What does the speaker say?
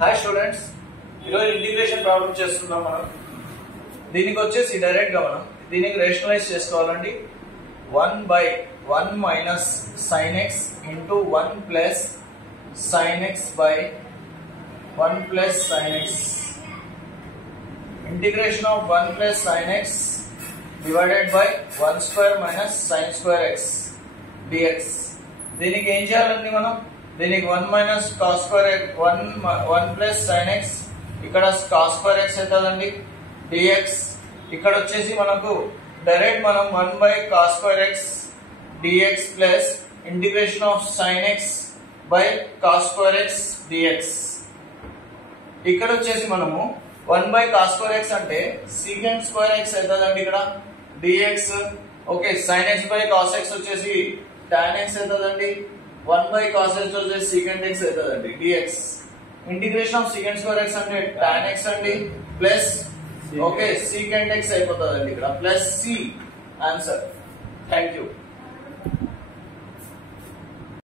Hi students, ఈరోజు integration problem చేస్తున్నాం. మనం దీనికి వచ్చేసి డైరెక్ట్ గా మనం దీనికి రేషనలైజ్ చేసుకోవాలండి. 1/1 minus sin x into 1 plus sin x by 1 plus sin x. Integration of 1 plus sin x divided by 1 square minus sin square x dx. దీనికి ఏం చేయాలండి మనం? దీనికి 1 minus cos square 1 plus sin x, ఇక్కడ cos square x అవుతుందండి dx. ఇక్కడ వచ్చేసి మనకు డైరెక్ట్ మనం 1 by cos square x dx plus integration of sin x by cos square x dx. ఇక్కడ వచ్చేసి మనము 1 బై cos స్క్వేర్ x అంటే secant స్క్వేర్ x అవుతుందండి ఇక్కడ dx. Okay, sin x by cos x వచ్చేసి tan x అవుతుందండి. 1 by cos x వచ్చేసి secant x అవుతుందండి dx. Integration of secant square x అంటే tan x అండి ప్లస్ ఓకే secant x అయిపోతుందండి ఇక్కడ plus c answer. Thank you.